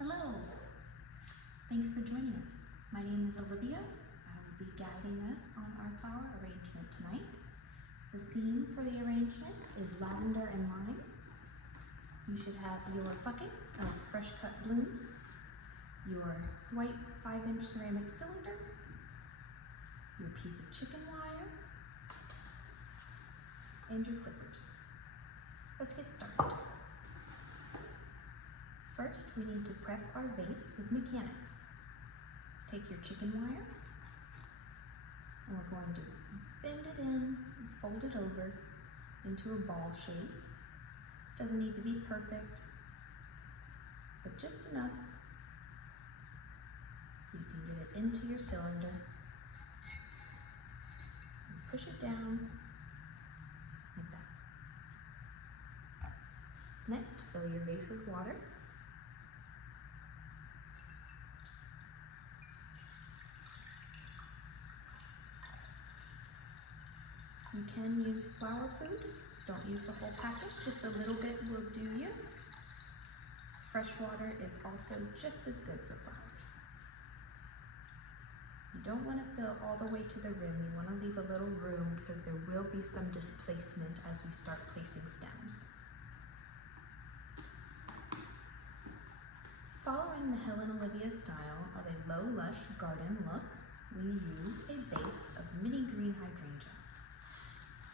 Hello, thanks for joining us. My name is Olivia. I will be guiding us on our flower arrangement tonight. The theme for the arrangement is lavender and lime. You should have your bucket of fresh cut blooms, your white 5-inch ceramic cylinder, your piece of chicken wire, and your clippers. Let's get started. First, we need to prep our vase with mechanics. Take your chicken wire, and we're going to bend it in, fold it over into a ball shape. Doesn't need to be perfect, but just enough so you can get it into your cylinder. And push it down like that. Next, fill your vase with water. You can use flower food. Don't use the whole packet, just a little bit will do you. Fresh water is also just as good for flowers. You don't want to fill all the way to the rim. You want to leave a little room because there will be some displacement as we start placing stems. Following the Helen Olivia style of a low, lush garden look, we use a base of mini green hydrangea.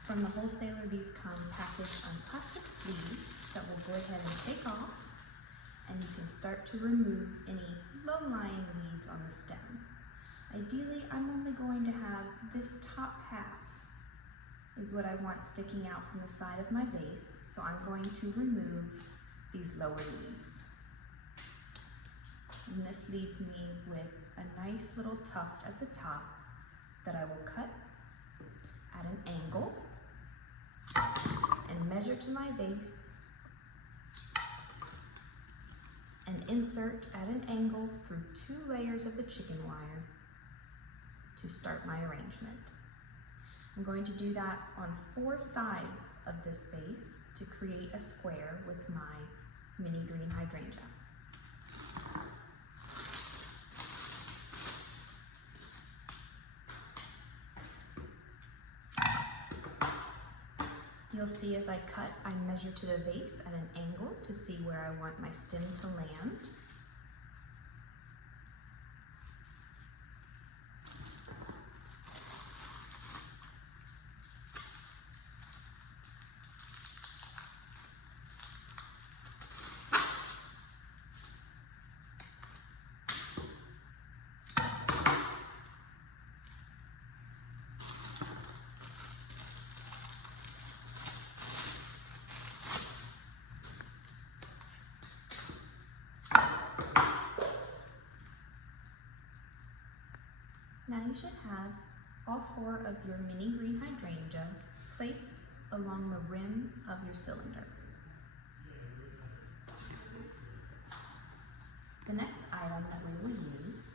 From the wholesaler, these come packaged on plastic sleeves that we'll go ahead and take off, and you can start to remove any low-lying leaves on the stem. Ideally, I'm only going to have this top half is what I want sticking out from the side of my vase, so I'm going to remove these lower leaves. And this leaves me with a nice little tuft at the top that I will cut at an angle and measure to my vase and insert at an angle through 2 layers of the chicken wire to start my arrangement. I'm going to do that on 4 sides of this vase to create a square with my mini green hydrangea. You'll see as I cut, I measure to the vase at an angle to see where I want my stem to land. Now you should have all 4 of your mini green hydrangea placed along the rim of your cylinder. The next item that we will use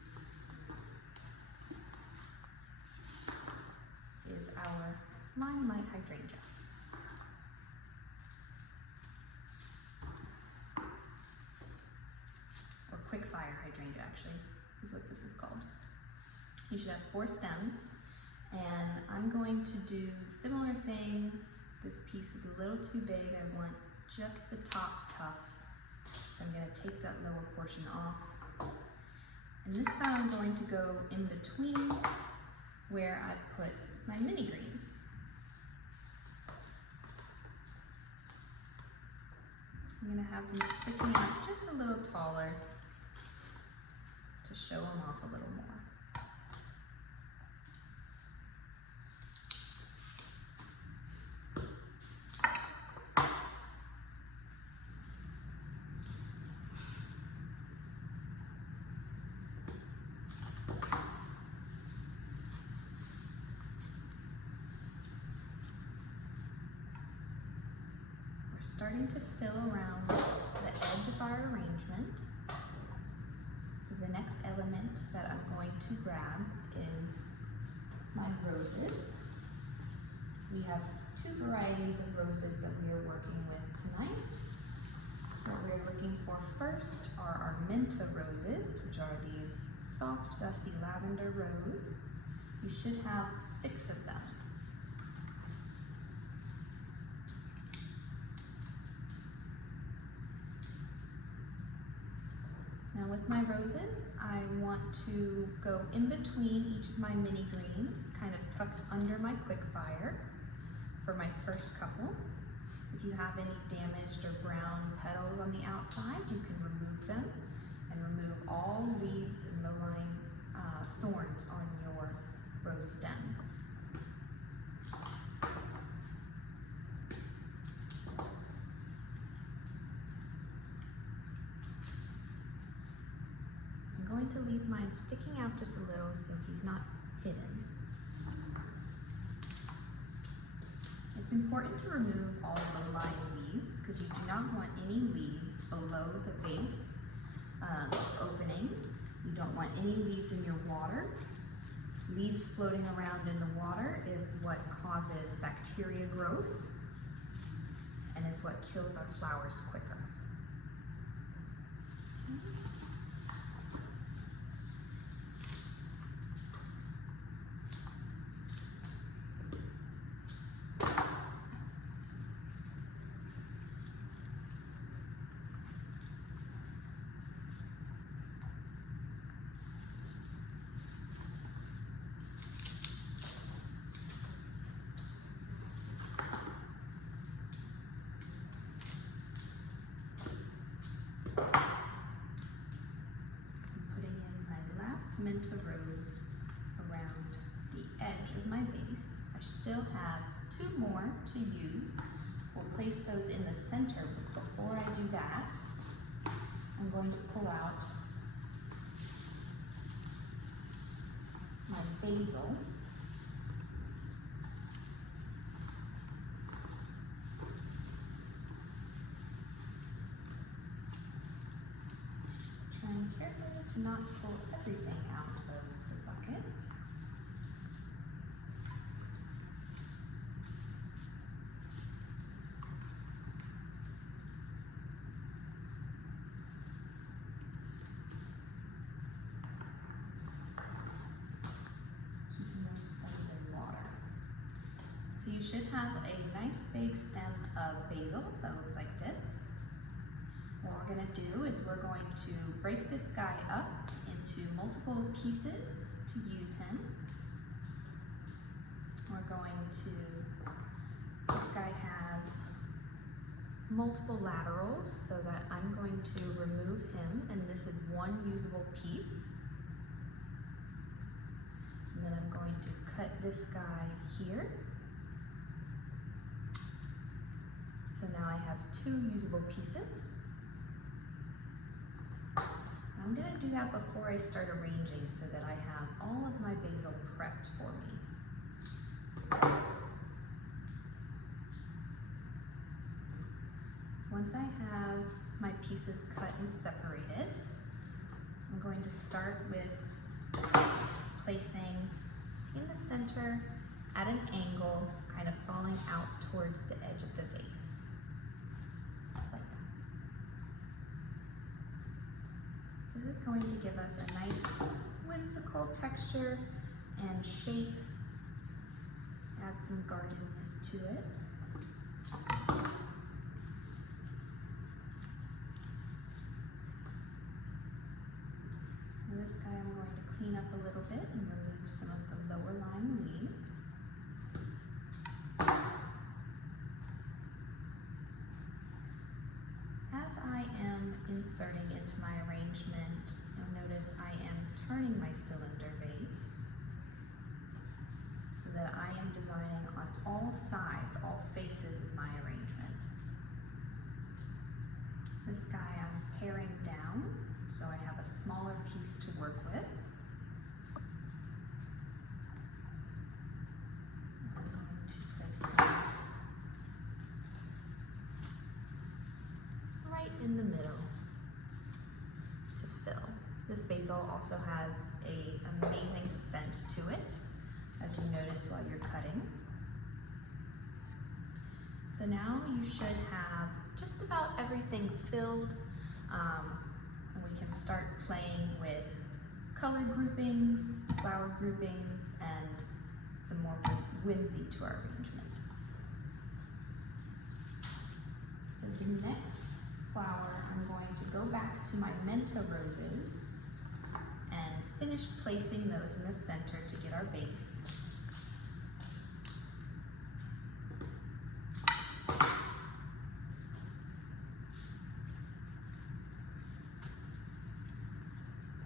is our limelight hydrangea. Or quick fire hydrangea, actually, is what this is called. You should have 4 stems, and I'm going to do a similar thing. This piece is a little too big. I want just the top tufts. So I'm going to take that lower portion off. And this time I'm going to go in between where I put my mini greens. I'm going to have them sticking out just a little taller to show them off a little more. Starting to fill around the edge of our arrangement. So the next element that I'm going to grab is my roses. We have 2 varieties of roses that we are working with tonight. What we're looking for first are our menta roses, which are these soft, dusty lavender rose. You should have 6 of them. Now with my roses, I want to go in between each of my mini greens, kind of tucked under my quick fire for my first couple. If you have any damaged or brown petals on the outside, you can remove them and remove all leaves and low-lying thorns on your rose stem. I'm going to leave mine sticking out just a little so he's not hidden. It's important to remove all low-lying leaves because you do not want any leaves below the base opening. You don't want any leaves in your water. Leaves floating around in the water is what causes bacteria growth and is what kills our flowers quicker. Menta rose around the edge of my vase. I still have 2 more to use. We'll place those in the center, but before I do that, I'm going to pull out my basil. Trying carefully to not pull everything out of the bucket. Keeping those stems in water. So you should have a nice big stem of basil that looks like this. What we're going to do is we're going to break this guy up into multiple pieces to use him. We're going to, this guy has multiple laterals so that I'm going to remove him, and this is one usable piece. And then I'm going to cut this guy here. So now I have 2 usable pieces. I'm going to do that before I start arranging so that I have all of my basil prepped for me. Once I have my pieces cut and separated, I'm going to start with placing in the center at an angle, kind of falling out towards the edge of the vase. Just like that. This is going to give us a nice whimsical texture and shape, add some gardenness to it. And this guy I'm going to clean up a little bit and remove some of the lower lying leaves. As I am inserting into my arrangement, you'll notice I am turning my cylinder vase so that I am designing on all sides, all faces of my arrangement. This guy I'm paring down so I have a smaller piece to work with. I'm going to place him right in the middle to fill. This basil also has an amazing scent to it, as you notice while you're cutting. So now you should have just about everything filled. And we can start playing with color groupings, flower groupings, and some more whimsy to our arrangement. So the next flower, I'm going to go back to my menta roses and finish placing those in the center to get our base.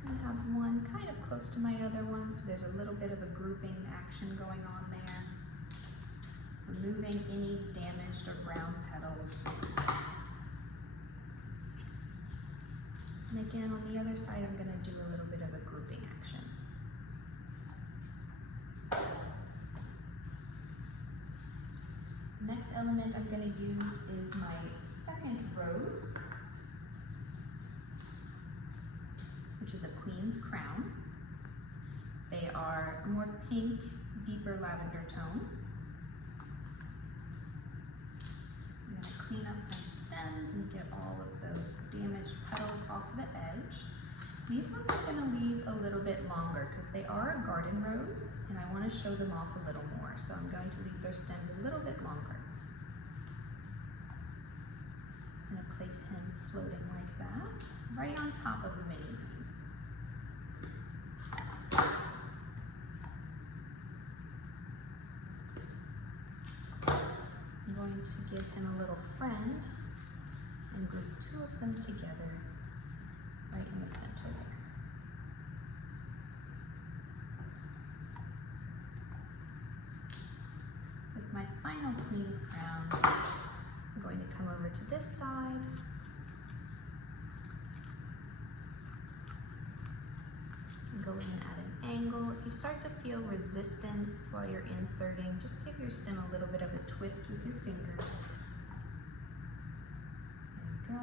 I have one kind of close to my other one, so there's a little bit of a grouping action going on there. Removing any damaged or brown petals. And again, on the other side, I'm going to do a little bit of a grouping action. The next element I'm going to use is my second rose, which is a queen's crown. They are a more pink, deeper lavender tone. I'm going to clean up my stems and get all of those damaged petals off the edge. These ones I'm going to leave a little bit longer because they are a garden rose and I want to show them off a little more. So I'm going to leave their stems a little bit longer. I'm going to place him floating like that, right on top of the mini green. I'm going to give him a little friend and group two of them together right in the center there. With my final queen's crown, I'm going to come over to this side and go in at an angle. If you start to feel resistance while you're inserting, just give your stem a little bit of a twist with your fingers. There we go.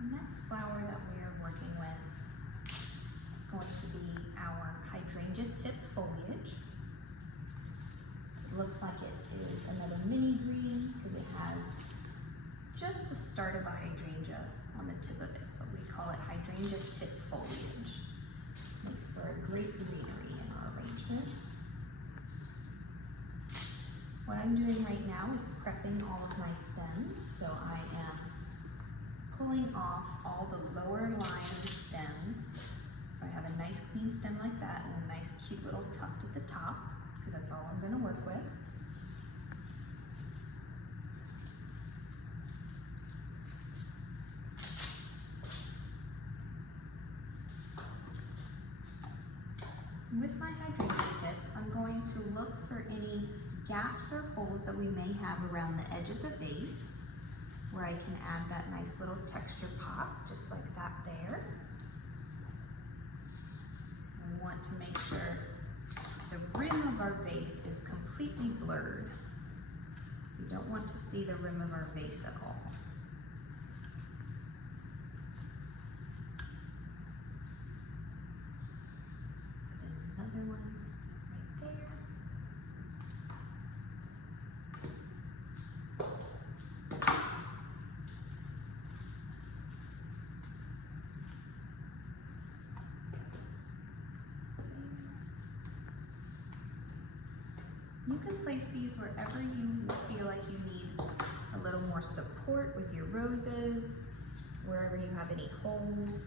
The next flower that we are working with is going to be our hydrangea tip foliage. It looks like it is another mini green because it has just the start of a hydrangea on the tip of it, but we call it hydrangea tip foliage. Makes for a great greenery in our arrangements. What I'm doing right now is prepping all of my stems, so I am pulling off all the lower line of the stems. So I have a nice clean stem like that and a nice cute little tuft at the top, because that's all I'm going to work with. With my hydrangea tip, I'm going to look for any gaps or holes that we may have around the edge of the vase, where I can add that nice little texture pop, just like that there. We want to make sure the rim of our vase is completely blurred. We don't want to see the rim of our vase at all. Put another one right there. You can place these wherever you feel like you need a little more support with your roses, wherever you have any holes,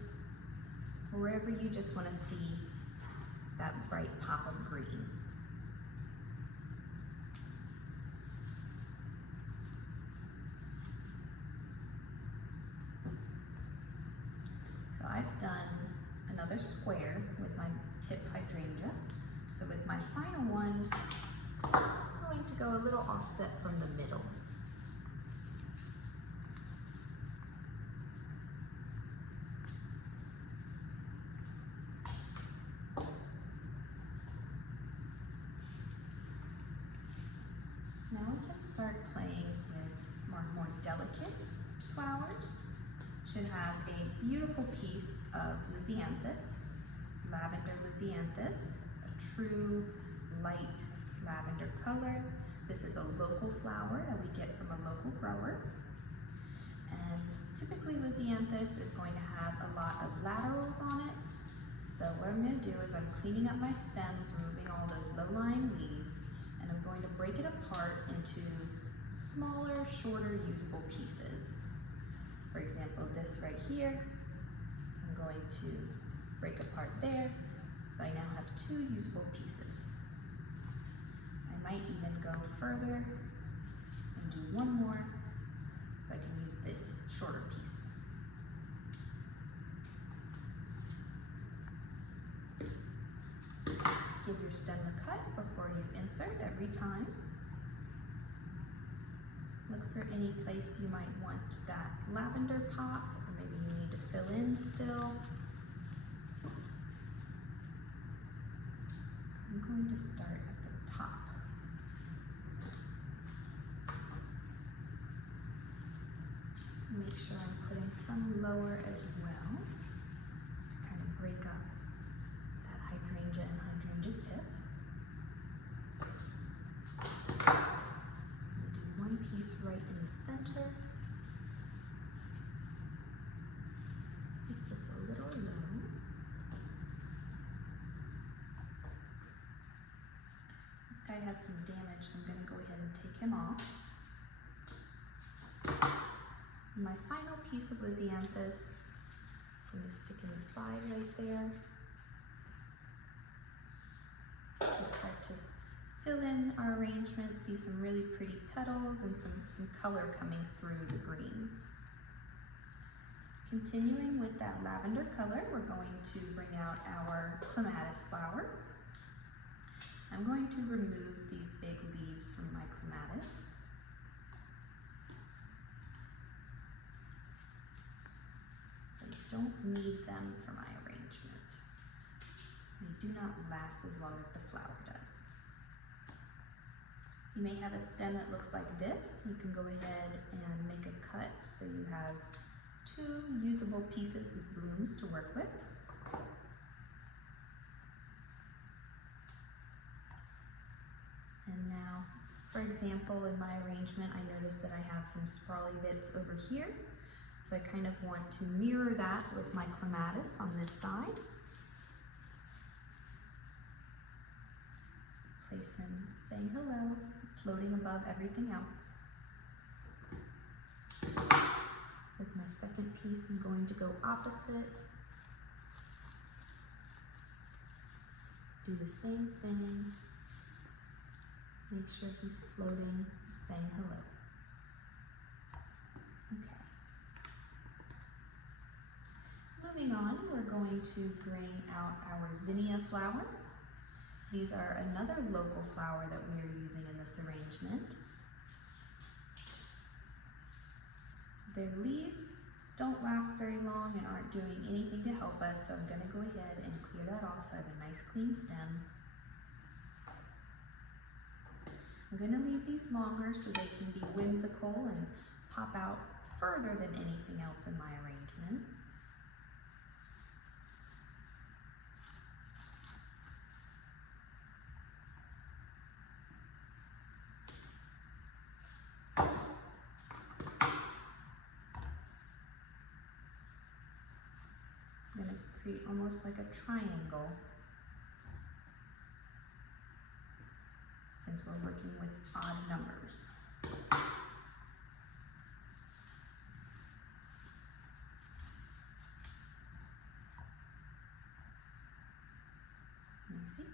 or wherever you just want to see that bright pop of green. So I've done another square with my tip hydrangea. So with my final one, I'm going to go a little offset from the middle. Now we can start playing with more delicate flowers. Should have a beautiful piece of zinnias, lavender zinnias, a true light lavender color. This is a local flower that we get from a local grower. And typically zinnias is going to have a lot of laterals on it. So what I'm going to do is I'm cleaning up my stems, removing all those low-lying leaves, and I'm going to break it apart into smaller, shorter, usable pieces. For example, this right here, I'm going to break apart there, so I now have 2 usable pieces. I might even go further and do one more, so I can use this shorter piece. Give your stem a cut before you insert every time. Look for any place you might want that lavender pop, or maybe you need to fill in still. I'm going to start at the top. Make sure I'm putting some lower as well to kind of break up that hydrangea and hydrangea tip. I'm going to do one piece right in the center. This gets a little low. This guy has some damage, so I'm going to go ahead and take him off. My final piece of zinnias, I'm going to stick in the side right there. We'll start to fill in our arrangement, see some really pretty petals and some color coming through the greens. Continuing with that lavender color, we're going to bring out our clematis flower. I'm going to remove these big leaves from my clematis. I don't need them for my arrangement. They do not last as long as the flower does. You may have a stem that looks like this. You can go ahead and make a cut so you have 2 usable pieces with blooms to work with. And now, for example, in my arrangement, I noticed that I have some sprawly bits over here. So I kind of want to mirror that with my clematis on this side. Place him saying hello, floating above everything else. With my second piece, I'm going to go opposite. Do the same thing. Make sure he's floating, saying hello. Okay. Moving on, we're going to bring out our zinnia flower. These are another local flower that we are using in this arrangement. Their leaves don't last very long and aren't doing anything to help us, so I'm going to go ahead and clear that off so I have a nice clean stem. I'm going to leave these longer so they can be whimsical and pop out further than anything else in my arrangement. I'm going to create almost like a triangle since we're working with odd numbers. You see?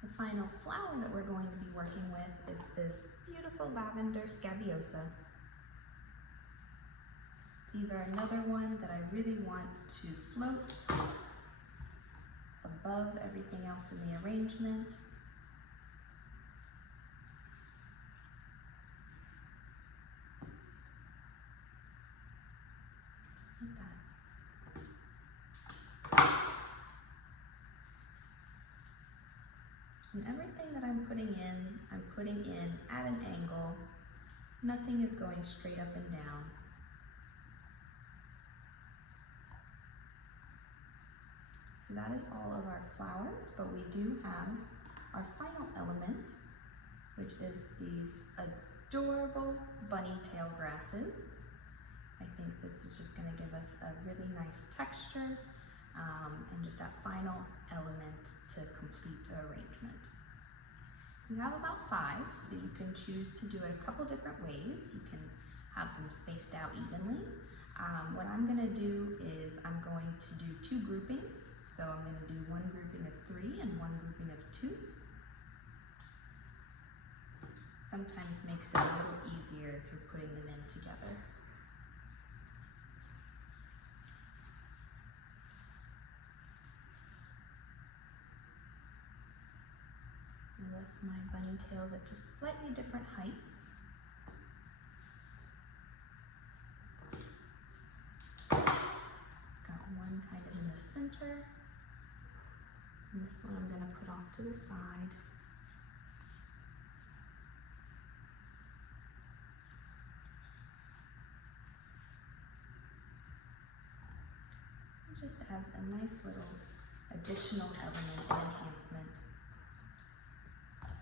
The final flower that we're going to be working with is this beautiful lavender scabiosa. These are another one that I really want to float above everything else in the arrangement. Just like that. And everything that I'm putting in Nothing is going straight up and down. So that is all of our flowers, but we do have our final element, which is these adorable bunny tail grasses. I think this is just going to give us a really nice texture and just that final element to complete the arrangement. You have about 5, so you can choose to do it a couple different ways. You can have them spaced out evenly. What I'm going to do is I'm going to do 2 groupings. So I'm going to do 1 grouping of 3 and 1 grouping of 2. Sometimes makes it a little easier if you're putting them in together. I left my bunny tails at just slightly different heights. Got one kind of in the center, and this one I'm going to put off to the side. It just adds a nice little additional element and enhancement.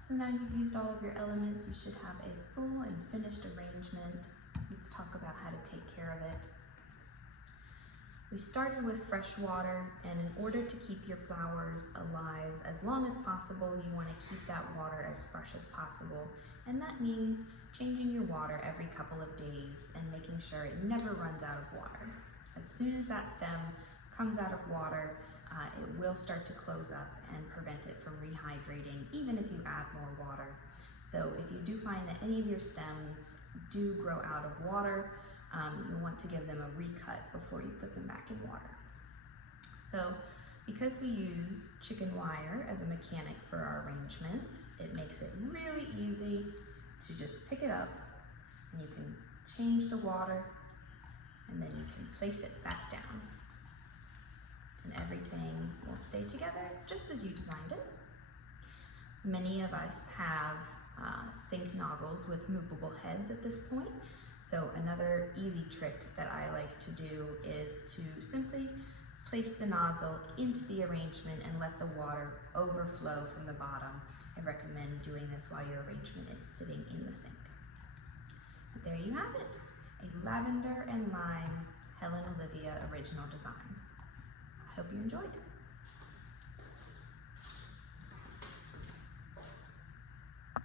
So now you've used all of your elements, you should have a full and finished arrangement. Let's talk about how to take care of it. We started with fresh water, and in order to keep your flowers alive as long as possible, you want to keep that water as fresh as possible. And that means changing your water every couple of days and making sure it never runs out of water. As soon as that stem comes out of water, it will start to close up and prevent it from rehydrating, even if you add more water. So if you do find that any of your stems do grow out of water, you'll want to give them a recut before you put them back in water. So because we use chicken wire as a mechanic for our arrangements, it makes it really easy to just pick it up, and you can change the water, and then you can place it back down. And everything will stay together just as you designed it. Many of us have sink nozzles with movable heads at this point. So another easy trick that I like to do is to simply place the nozzle into the arrangement and let the water overflow from the bottom. I recommend doing this while your arrangement is sitting in the sink. But there you have it, a lavender and lime Helen Olivia original design. I hope you enjoyed.